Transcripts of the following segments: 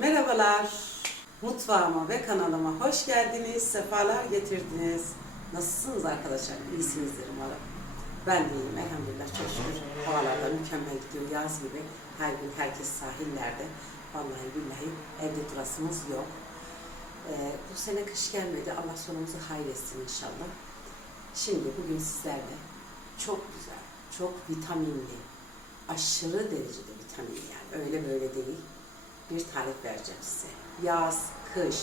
Merhabalar. Mutfağıma ve kanalıma hoş geldiniz. Sefalar getirdiniz. Nasılsınız arkadaşlar? İyisinizdir umarım. Ben de iyiyim elhamdülillah çok şükür. Havalar da mükemmel gidiyor. Yaz gibi. Her gün herkes sahillerde. Vallahi billahi evde durasımız yok. Ee, bu sene kış gelmedi. Allah sonumuzu hayretsin inşallah. Şimdi bugün sizlerle çok güzel, çok vitaminli, aşırı derecede vitaminli yani öyle böyle değil bir tarif vereceğim size. Yaz, kış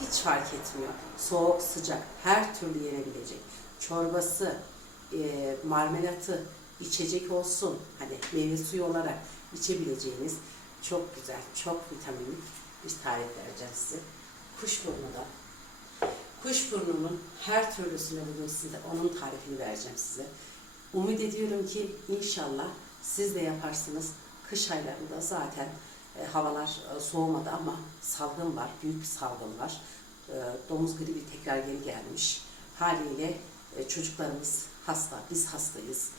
hiç fark etmiyor. Soğuk, sıcak her türlü yenebilecek. Çorbası, e, marmelatı, içecek olsun hani meyve suyu olarak içebileceğiniz çok güzel, çok vitaminli bir tarif vereceğim size. Kuşburnu'da Kuşburnu'nun her türlüsüne bugün size onun tarifini vereceğim size. Umut ediyorum ki inşallah siz de yaparsınız. Kış aylarında zaten e, havalar e, soğumadı ama salgın var, büyük bir salgın var. E, domuz gribi tekrar geri gelmiş. Haliyle e, çocuklarımız hasta, biz hastayız.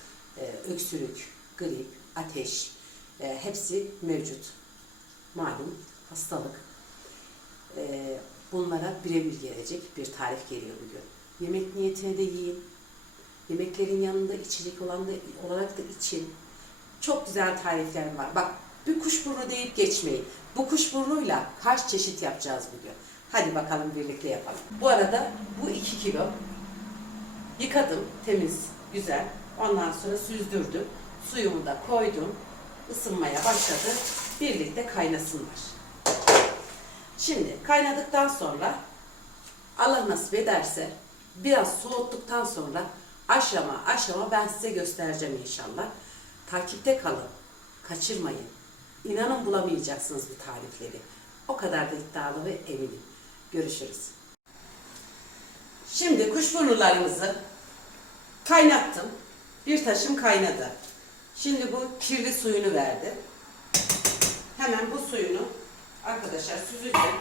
Öksürük, grip, ateş hepsi mevcut. Malum hastalık. E, bunlara birebir gelecek bir tarif geliyor bugün. Yemek niyetine de yiyin. Yemeklerin yanında içecek olan da, olarak da için. Çok güzel tariflerim var. Bak bir kuşburnu deyip geçmeyin. Bu kuşburnuyla kaç çeşit yapacağız bugün? Hadi bakalım birlikte yapalım. Bu arada bu 2 kilo yıkadım temiz, güzel. Ondan sonra süzdürdüm. Suyumu da koydum. Isınmaya başladı. Birlikte kaynasınlar. Şimdi kaynadıktan sonra Allah nasip ederse biraz soğuttuktan sonra aşama aşama ben size göstereceğim inşallah. Takipte kalın. Kaçırmayın. İnanın bulamayacaksınız bu tarifleri. O kadar da iddialı ve eminim. Görüşürüz. Şimdi kuşburnularımızı kaynattım. Bir taşım kaynadı. Şimdi bu kirli suyunu verdi. Hemen bu suyunu arkadaşlar süzeceğim.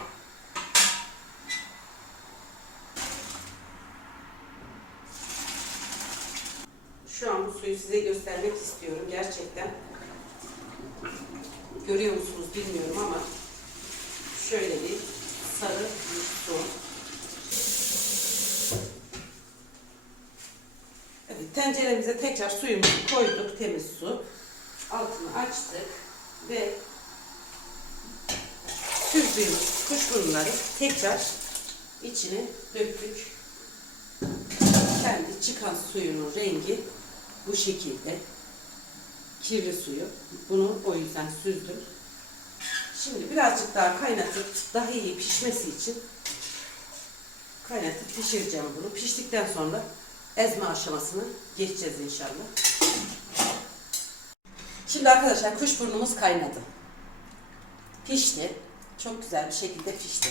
Şu an bu suyu size göstermek istiyorum gerçekten. Görüyor musunuz bilmiyorum ama şöyle bir sarı bir su. Evet, tenceremize tekrar suyumuzu koyduk, temiz su. Altını açtık ve süzdüğümüz kuşburnuları tekrar içine döktük. Kendi çıkan suyunun rengi bu şekilde. Kirli suyu. Bunu o yüzden süzdüm. Şimdi birazcık daha kaynatıp daha iyi pişmesi için kaynatıp pişireceğim bunu. Piştikten sonra ezme aşamasını geçeceğiz inşallah. Şimdi arkadaşlar kuşburnumuz kaynadı. Pişti. Çok güzel bir şekilde pişti.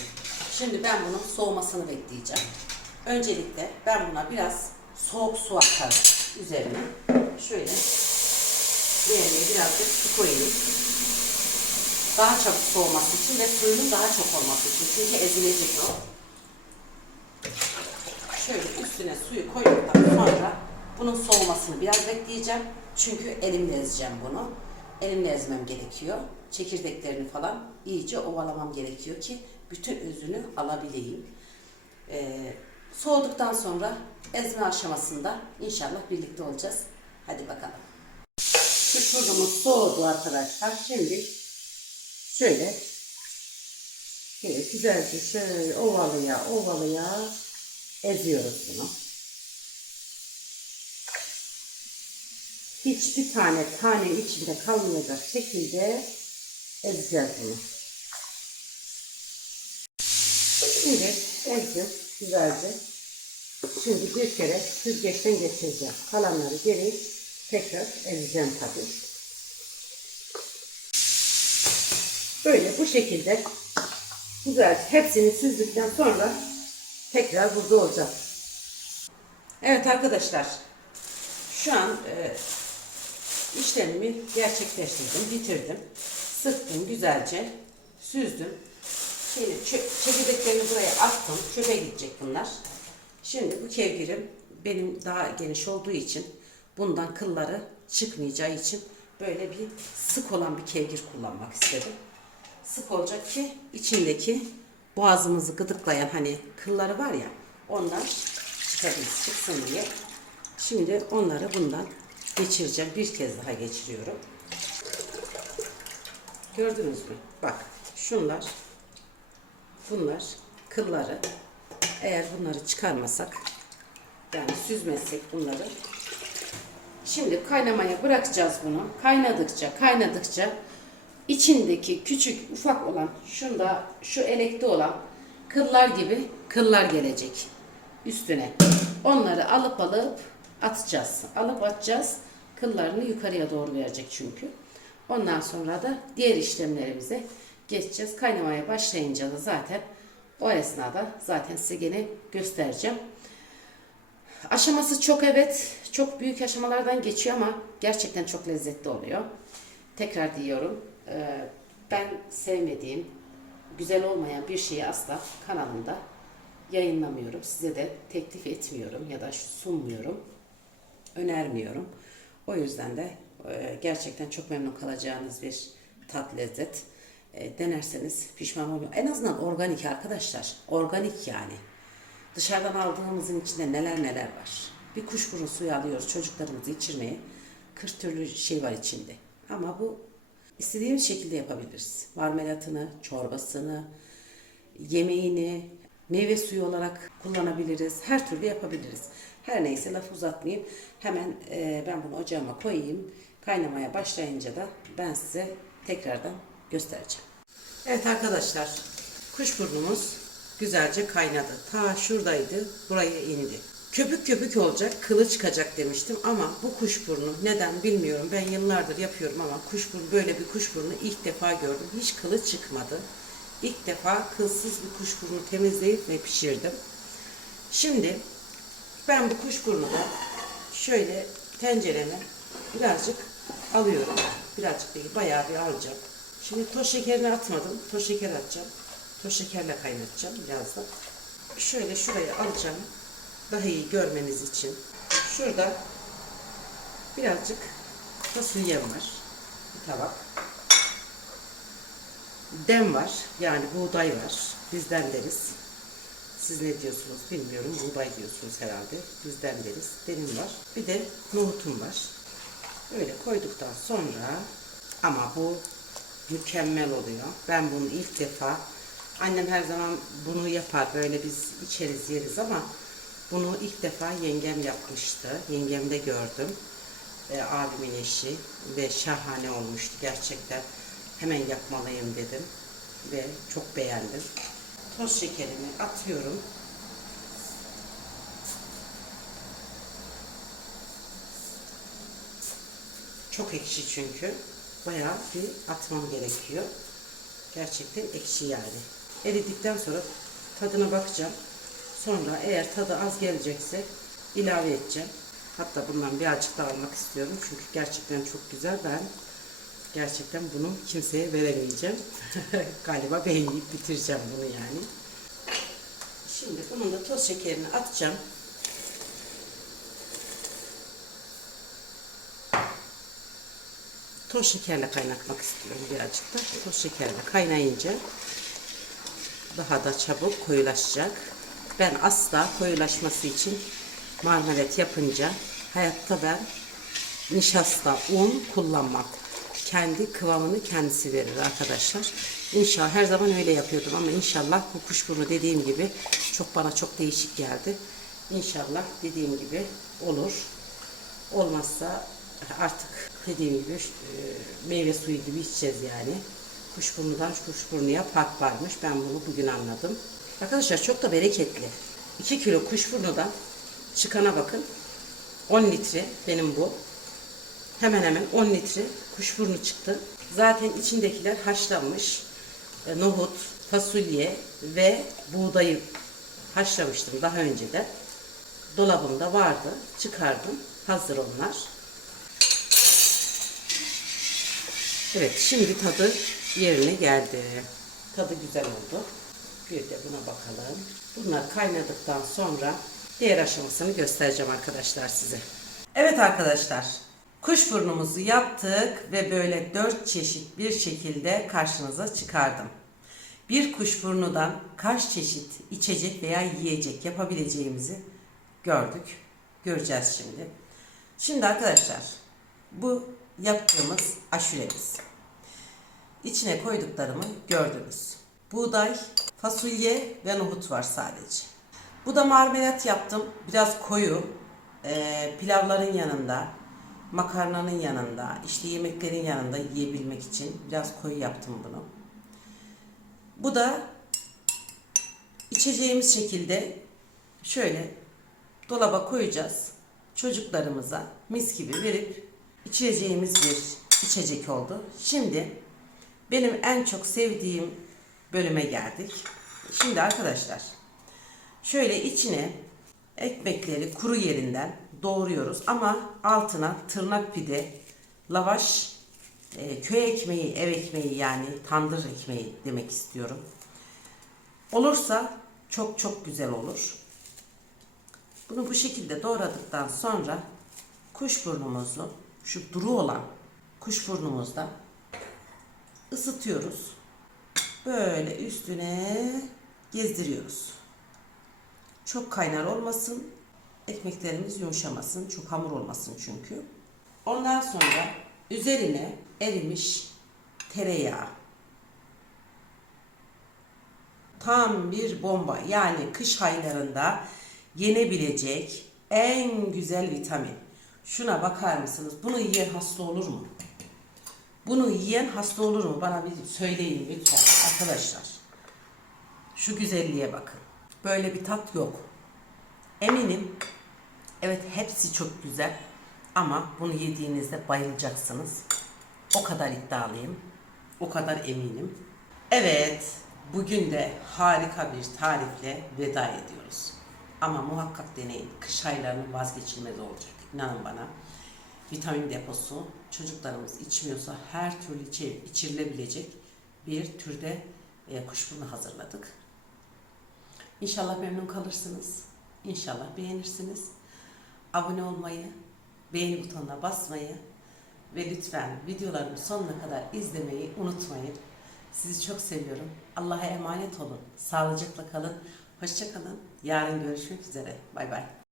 Şimdi ben bunun soğumasını bekleyeceğim. Öncelikle ben buna biraz soğuk su atarım üzerine. Şöyle yerine birazcık su koyayım. Daha çabuk soğuması için ve suyunun daha çok olması için. Çünkü ezilecek o. Şöyle üstüne suyu koyduktan sonra bunun soğumasını biraz bekleyeceğim. Çünkü elimle ezeceğim bunu. Elimle ezmem gerekiyor. Çekirdeklerini falan iyice ovalamam gerekiyor ki bütün özünü alabileyim. Ee, soğuduktan sonra ezme aşamasında inşallah birlikte olacağız. Hadi bakalım. Kuşburnumuz soğudu arkadaşlar. Şimdi şöyle güzelce şöyle ovalıya ovalıya eziyoruz bunu. Hiçbir tane tane içinde kalmayacak şekilde ezeceğiz bunu. Şimdi ezdim güzelce. Şimdi bir kere süzgeçten geçireceğim. Kalanları geri tekrar ezeceğim tabii. Böyle bu şekilde güzel hepsini süzdükten sonra tekrar burada olacağım. Evet arkadaşlar şu an e, işlemimi gerçekleştirdim, bitirdim. Sıktım güzelce, süzdüm. Şimdi çekirdeklerini buraya attım. Çöpe gidecek bunlar. Şimdi bu kevgirim benim daha geniş olduğu için bundan kılları çıkmayacağı için böyle bir sık olan bir kevgir kullanmak istedim. sık olacak ki içindeki boğazımızı gıdıklayan hani kılları var ya onlar çıkabilsin, çıksın diye. Şimdi onları bundan geçireceğim. Bir kez daha geçiriyorum. Gördünüz mü? Bak şunlar bunlar kılları eğer bunları çıkarmasak yani süzmezsek bunları şimdi kaynamaya bırakacağız bunu. Kaynadıkça kaynadıkça içindeki küçük ufak olan şunda şu elekte olan kıllar gibi kıllar gelecek üstüne. Onları alıp alıp atacağız. Alıp atacağız. Kıllarını yukarıya doğru verecek çünkü. Ondan sonra da diğer işlemlerimize geçeceğiz. Kaynamaya başlayınca da zaten o esnada zaten size gene göstereceğim. Aşaması çok evet, çok büyük aşamalardan geçiyor ama gerçekten çok lezzetli oluyor. Tekrar diyorum, e, ben sevmediğim, güzel olmayan bir şeyi asla kanalımda yayınlamıyorum. Size de teklif etmiyorum ya da sunmuyorum, önermiyorum. O yüzden de e, gerçekten çok memnun kalacağınız bir tat lezzet. E, denerseniz pişman olmuyor. En azından organik arkadaşlar. Organik yani. Dışarıdan aldığımızın içinde neler neler var. Bir kuşburnu suyu alıyoruz çocuklarımızı içirmeye. 40 türlü şey var içinde. Ama bu istediğimiz şekilde yapabiliriz. Marmelatını, çorbasını, yemeğini, meyve suyu olarak kullanabiliriz. Her türlü yapabiliriz. Her neyse laf uzatmayayım. Hemen e, ben bunu ocağıma koyayım. Kaynamaya başlayınca da ben size tekrardan göstereceğim. Evet arkadaşlar, kuşburnumuz güzelce kaynadı. Ta şuradaydı, buraya indi. Köpük köpük olacak, kılı çıkacak demiştim ama bu kuşburnu neden bilmiyorum. Ben yıllardır yapıyorum ama kuşburnu böyle bir kuşburnu ilk defa gördüm. Hiç kılı çıkmadı. İlk defa kılsız bir kuşburnu temizleyip ve pişirdim. Şimdi ben bu kuşburnunu şöyle tencereme birazcık alıyorum. Birazcık değil, bayağı bir alacağım. Şimdi toz şekerini atmadım. Toz şeker atacağım. Toz şekerle kaynatacağım biraz da. Şöyle şuraya alacağım. Daha iyi görmeniz için. Şurada birazcık fasulyem var. Bir tabak. Dem var. Yani buğday var. Bizden deriz. Siz ne diyorsunuz bilmiyorum. Buğday diyorsunuz herhalde. Bizden deriz. Denim var. Bir de nohutum var. Öyle koyduktan sonra ama bu mükemmel oluyor. Ben bunu ilk defa annem her zaman bunu yapar. Böyle biz içeriz yeriz ama bunu ilk defa yengem yapmıştı. Yengemde gördüm. E, abimin eşi ve şahane olmuştu gerçekten. Hemen yapmalıyım dedim ve çok beğendim. Toz şekerimi atıyorum. Çok ekşi çünkü. Bayağı bir atmam gerekiyor. Gerçekten ekşi yani. Eridikten sonra tadına bakacağım. Sonra eğer tadı az gelecekse ilave edeceğim. Hatta bundan birazcık daha almak istiyorum. Çünkü gerçekten çok güzel. Ben gerçekten bunu kimseye veremeyeceğim. Galiba ben yiyip bitireceğim bunu yani. Şimdi bunun da toz şekerini atacağım. Toz şekerle kaynatmak istiyorum birazcık da. Toz şekerle kaynayınca daha da çabuk koyulaşacak. Ben asla koyulaşması için marmelat yapınca hayatta ben nişasta, un kullanmam. Kendi kıvamını kendisi verir arkadaşlar. İnşallah her zaman öyle yapıyordum ama inşallah bu kuşburnu dediğim gibi çok bana çok değişik geldi. İnşallah dediğim gibi olur. Olmazsa artık dediğim gibi e, meyve suyu gibi içeceğiz yani. Kuşburnudan kuşburnuya fark varmış. Ben bunu bugün anladım. Arkadaşlar çok da bereketli. 2 kilo kuşburnudan çıkana bakın. 10 litre benim bu. Hemen hemen 10 litre kuşburnu çıktı. Zaten içindekiler haşlanmış. E, nohut, fasulye ve buğdayı haşlamıştım daha önceden. Dolabımda vardı. Çıkardım. Hazır onlar. Evet şimdi tadı yerine geldi. Tadı güzel oldu. Bir de buna bakalım. Bunlar kaynadıktan sonra diğer aşamasını göstereceğim arkadaşlar size. Evet arkadaşlar Kuşburnumuzu yaptık ve böyle dört çeşit bir şekilde karşınıza çıkardım. Bir kuşburnudan kaç çeşit içecek veya yiyecek yapabileceğimizi gördük. Göreceğiz şimdi. Şimdi arkadaşlar bu yaptığımız aşuremiz. İçine koyduklarımı gördünüz. Buğday, fasulye ve nohut var sadece. Bu da marmelat yaptım. Biraz koyu. Ee, pilavların yanında, makarnanın yanında, işte yemeklerin yanında yiyebilmek için biraz koyu yaptım bunu. Bu da içeceğimiz şekilde şöyle dolaba koyacağız. Çocuklarımıza mis gibi verip içeceğimiz bir içecek oldu. Şimdi benim en çok sevdiğim bölüme geldik. Şimdi arkadaşlar şöyle içine ekmekleri kuru yerinden doğruyoruz ama altına tırnak pide, lavaş, e, köy ekmeği, ev ekmeği yani tandır ekmeği demek istiyorum. Olursa çok çok güzel olur. Bunu bu şekilde doğradıktan sonra kuşburnumuzu şu duru olan kuşburnumuzda ısıtıyoruz. Böyle üstüne gezdiriyoruz. Çok kaynar olmasın. Ekmeklerimiz yumuşamasın. Çok hamur olmasın çünkü. Ondan sonra üzerine erimiş tereyağı. Tam bir bomba. Yani kış aylarında yenebilecek en güzel vitamin. Şuna bakar mısınız? Bunu yiyen hasta olur mu? Bunu yiyen hasta olur mu? Bana bir söyleyin lütfen arkadaşlar. Şu güzelliğe bakın. Böyle bir tat yok. Eminim evet hepsi çok güzel ama bunu yediğinizde bayılacaksınız. O kadar iddialıyım. O kadar eminim. Evet, bugün de harika bir tarifle veda ediyoruz. Ama muhakkak deneyin. Kış aylarının vazgeçilmez olacak. İnanın bana. Vitamin deposu çocuklarımız içmiyorsa her türlü içi- içirilebilecek bir türde e, kuşburnu hazırladık. İnşallah memnun kalırsınız. İnşallah beğenirsiniz. Abone olmayı, beğeni butonuna basmayı ve lütfen videolarımı sonuna kadar izlemeyi unutmayın. Sizi çok seviyorum. Allah'a emanet olun. Sağlıcakla kalın. Hoşça kalın. Yarın görüşmek üzere. Bay bay.